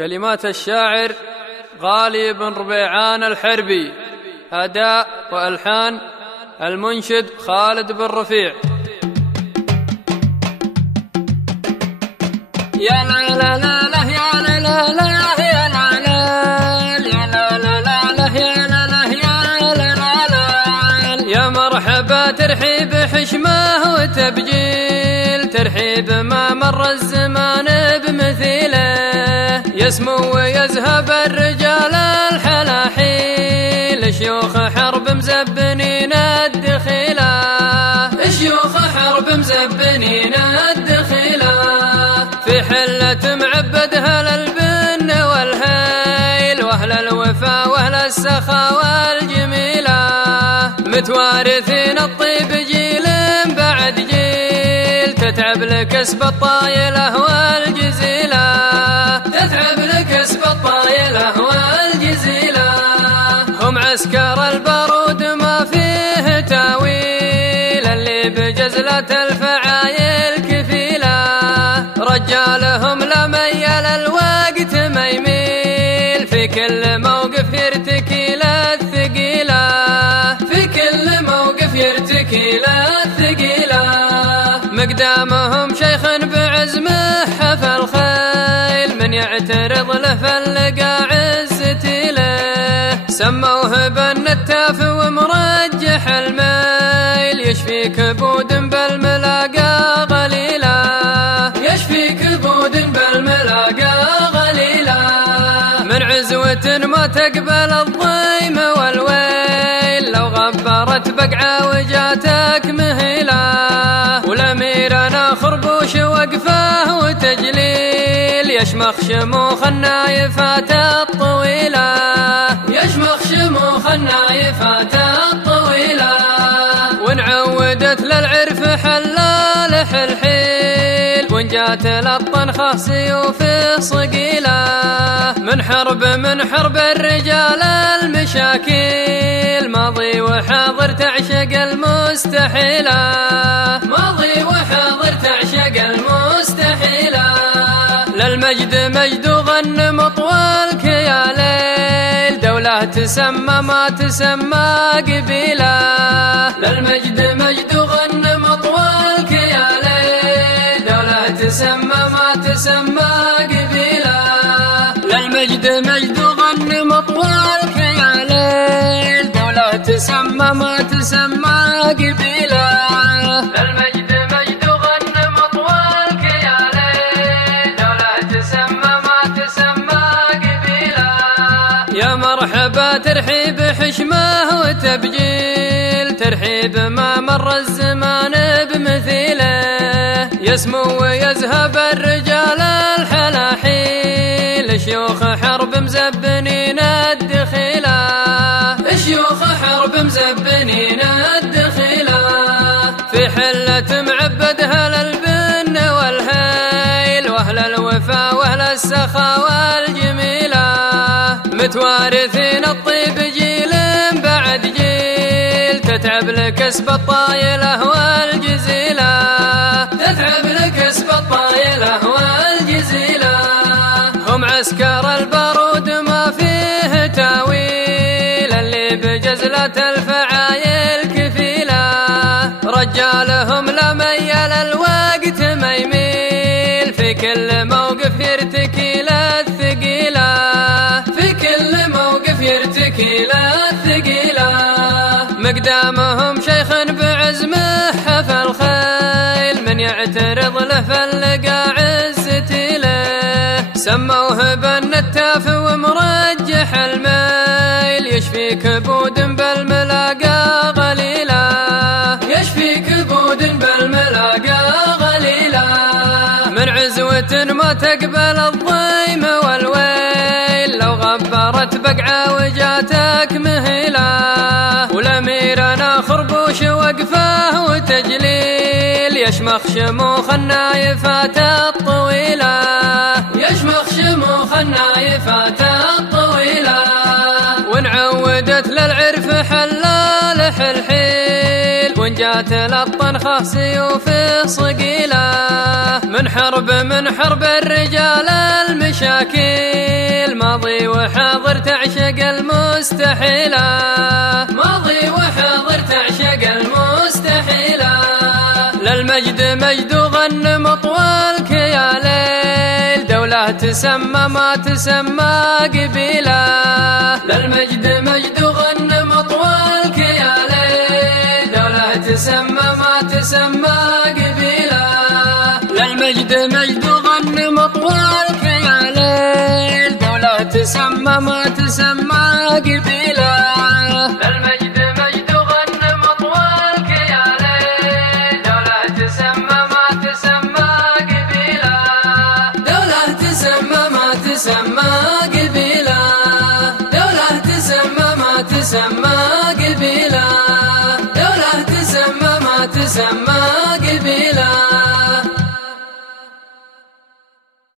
كلمات الشاعر غالي بن ربيعان الحربي، أداء وألحان المنشد خالد بن رفيع. يا لا لا لا لا يا لا لا لا يا لا لا يا لا لا لا يا لا لا يا لا لا يا مرحبا ترحيب حشمه وتبجيل، ترحيب ما مر الزمان بمثيله، يسمو ويذهب الرجال الحلاحيل، شيوخ حرب مزبنين الدخيله، شيوخ حرب مزبنين الدخيله، في حلة معبدها للبن والهيل، واهل الوفا واهل السخا والجميله، متوارثين الطيب جيل بعد جيل، تتعب لكسب الطايله والجزيله، تتعب لكسب الطايله والجزيله، هم عسكر البارود ما فيه تاويل، اللي بجزلة الفعايل كفيله، رجالهم لا ميل الوقت ما يميل، في كل موقف يرتكي للثقيله، في كل موقف يرتكي للثقيله، مقدامهم شيخ بعزمه حفى الخيل، من يعترض له فلقى عزتي له، سموه بالنتاف ومرجح الميل، يشفي كبود بالملاقى غليله، يشفي كبود بالملاقى غليله، من عزوة ما تقبل الضيم والويل، لو غبرت بقعة وجاتك مهيله، والأمير أنا خربوش وقفه وتجليل، يشمخ شموخ النايفات الطويلة، يشمخ شموخ النايفات الطويلة، ونعودت للعرف حلال حلحيل، وان جات للطنخة سيوف صقيلة، من حرب الرجال المشاكيل، ماضي وحاضر تعشق المستحيلة، ماضي وحاضر تعشق المستحيلة، للمجد مجد غن مطولك يا ليل، دولة تسمى ما تسمى قبيلة، للمجد مجد غن مطولك يا ليل، دولة تسمى ما تسمى قبيلة، للمجد مجد غن مطولك يا ليل، دولة تسمى ما تسمى قبيلة، للمجد مجد غن مطولك يا ليل، دولة تسمى ما تسمى قبيلة، يا مرحبا ترحيب حشمه وتبجيل، ترحيب ما مر الزمان بمثيله، يسمو ويذهب الرجال الحلاحيل، شيوخ حرب مزبنين الدخيله، شيوخ حرب مزبنين الدخيله، في حلة معبدها للبن والهيل، واهل الوفا واهل السخا والجميله، متوارثين الطيب جيل بعد جيل، تتعب لكسب الطايله والجزيله، تتعب لكسب الطايله والجزيله، هم عسكر البارود ما فيه تاويل، اللي بجزلة الفعايل كفيله، رجالهم لا ميل الوقت ما يميل، في كل موقف يرتكي للثقيله، في كل موقف يرتكي للثقيله، مقدامهم شيخ بعزمه حفى الخيل، من يعترض له فلقى عزتي له، سموه بالنتاف ومرجح الميل، يشفي كبود بالملاقى غليله، يشفي كبود بالملاقى غليله، من عزوة ما تقبل الضيم والويل، لو غبرت بقعة وجاتك مهيله، والأمير أنا خربوش وقفه وتجليل، يشمخ شموخ النايفات الطويلة، يشمخ شموخ النايفات الطويلة، ونعودت للعرف حلال حلحيل، وان جات للطنخة سيوف صقيلة، من حرب الرجال المشاكيل، المشاكل، ماضي وحاضر تعشق المستحيلة، ماضي وحاضر تعشق المستحيلة. للمجد مجد وغن مطولك يا ليل، دولة تسمى ما تسمى قبيلة. للمجد مجد وغن مطولك يا ليل، دولة تسمى ما تسمى قبيلة. للمجد مجد وغن مطولك يا ليل، دولة تسمى ما تسمى